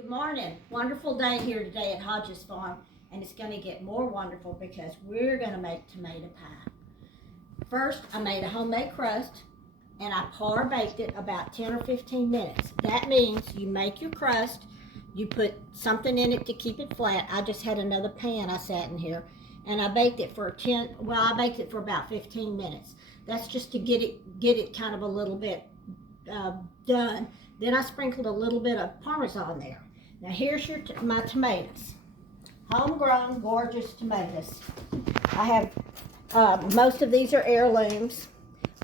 Good morning. Wonderful day here today at Hodges Farm, and it's going to get more wonderful because we're going to make tomato pie. First, I made a homemade crust, and I Parbaked it about 10 or 15 minutes. That means you make your crust, you put something in it to keep it flat. I just had another pan I sat in here, and I baked it for I baked it for about 15 minutes. That's just to get it kind of a little bit done. Then I sprinkled a little bit of Parmesan there. Now here's my tomatoes. Homegrown, gorgeous tomatoes. I have, most of these are heirlooms.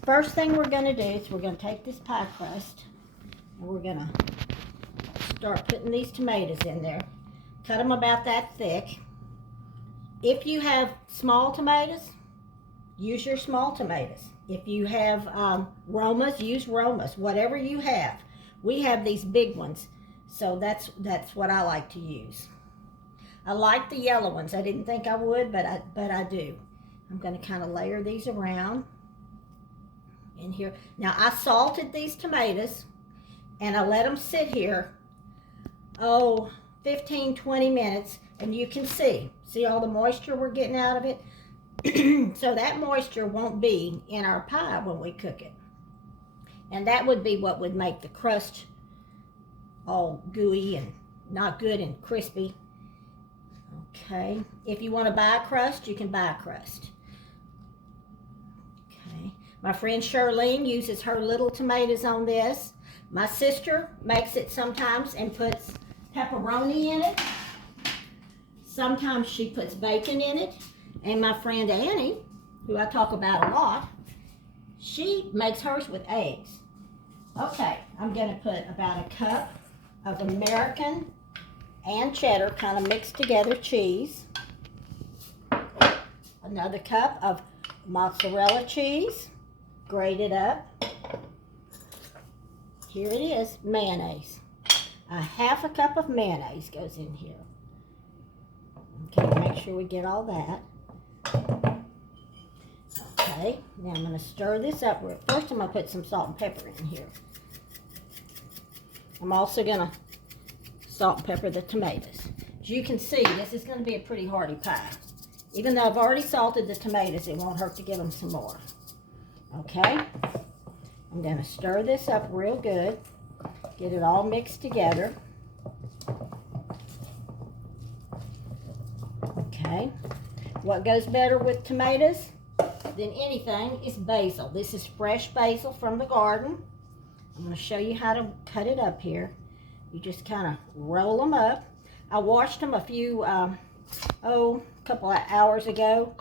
First thing we're gonna do is we're gonna take this pie crust and we're gonna start putting these tomatoes in there. Cut them about that thick. If you have small tomatoes, use your small tomatoes. If you have Romas, use Romas, whatever you have. We have these big ones, so that's what I like to use. I like the yellow ones. I didn't think I would, but I do. I'm going to kind of layer these around in here. Now I salted these tomatoes and I let them sit here 15-20 minutes, and you can see all the moisture we're getting out of it. So that moisture won't be in our pie when we cook it. And that would be what would make the crust all gooey and not good and crispy. Okay, if you want to buy a crust, you can buy a crust. Okay, my friend Charlene uses her little tomatoes on this. My sister makes it sometimes and puts pepperoni in it. Sometimes she puts bacon in it. And my friend Annie, who I talk about a lot, she makes hers with eggs. Okay, I'm going to put about a cup of American and cheddar kind of mixed together cheese. Another cup of mozzarella cheese, grated up. Here it is, mayonnaise. A half a cup of mayonnaise goes in here. Okay, make sure we get all that. Okay, now I'm going to stir this up. First I'm going to put some salt and pepper in here. I'm also going to salt and pepper the tomatoes. As you can see, this is going to be a pretty hearty pie. Even though I've already salted the tomatoes, it won't hurt to give them some more. Okay, I'm going to stir this up real good. Get it all mixed together. Okay, what goes better with tomatoes than anything is basil. This is fresh basil from the garden. I'm going to show you how to cut it up here. You just kind of roll them up. I washed them a couple of hours ago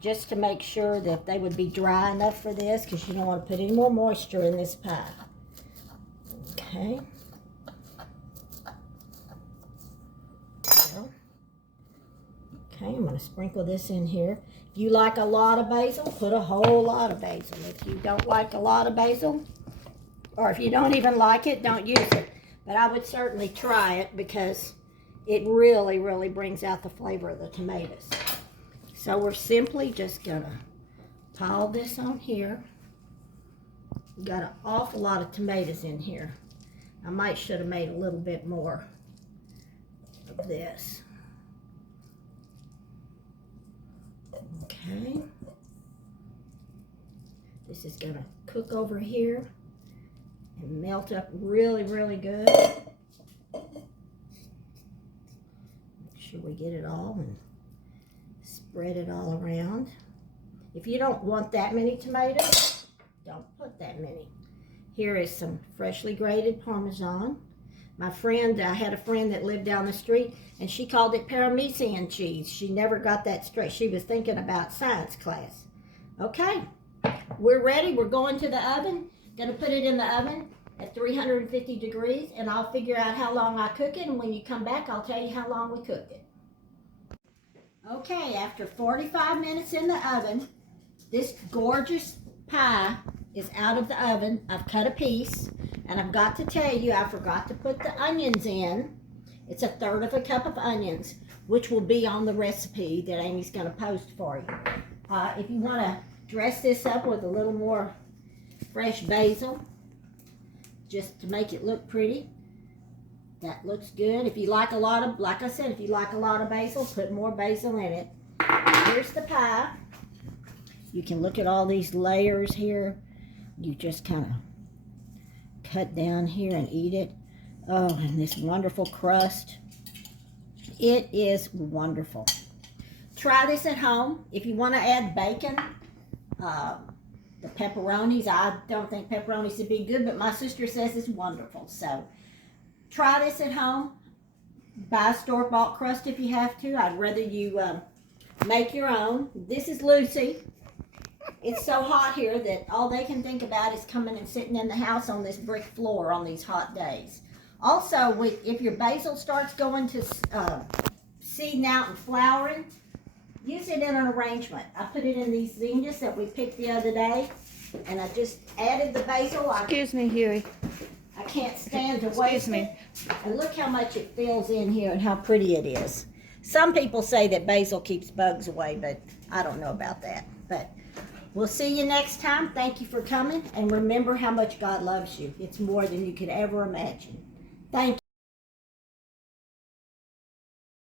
just to make sure that they would be dry enough for this, because you don't want to put any more moisture in this pie. Okay. Okay, I'm going to sprinkle this in here. If you like a lot of basil, put a whole lot of basil. If you don't like a lot of basil, or if you don't even like it, don't use it. But I would certainly try it because it really, really brings out the flavor of the tomatoes. So we're simply just going to pile this on here. We've got an awful lot of tomatoes in here. I should have made a little bit more of this. Okay, this is going to cook over here and melt up really, really good. Make sure we get it all and spread it all around. If you don't want that many tomatoes, don't put that many. Here is some freshly grated Parmesan. I had a friend that lived down the street, and she called it Parmesan cheese. She never got that straight. She was thinking about science class. Okay, we're ready. We're going to the oven. Gonna put it in the oven at 350 degrees, and I'll figure out how long I cook it, and when you come back, I'll tell you how long we cooked it. Okay, after 45 minutes in the oven, this gorgeous pie is out of the oven. I've cut a piece. And I've got to tell you, I forgot to put the onions in. It's 1/3 cup of onions, which will be on the recipe that Amy's going to post for you. If you want to dress this up with a little more fresh basil, just to make it look pretty, That looks good. If you like a lot of, like I said, if you like a lot of basil, put more basil in it. Here's the pie. You can look at all these layers here. You just kind of cut down here and eat it. Oh, and this wonderful crust. It is wonderful. Try this at home. If you want to add bacon, the pepperonis, I don't think pepperonis would be good, but my sister says it's wonderful. So try this at home. Buy store-bought crust if you have to. I'd rather you make your own. This is Lucy. It's so hot here that all they can think about is coming and sitting in the house on this brick floor on these hot days. Also, if your basil starts going to seeding out and flowering, use it in an arrangement. I put it in these zinnias that we picked the other day, and I just added the basil. Excuse me, Huey. I can't stand to waste it. And look how much it fills in here and how pretty it is. Some people say that basil keeps bugs away, but I don't know about that. But we'll see you next time. Thank you for coming, and remember how much God loves you. It's more than you could ever imagine. Thank you.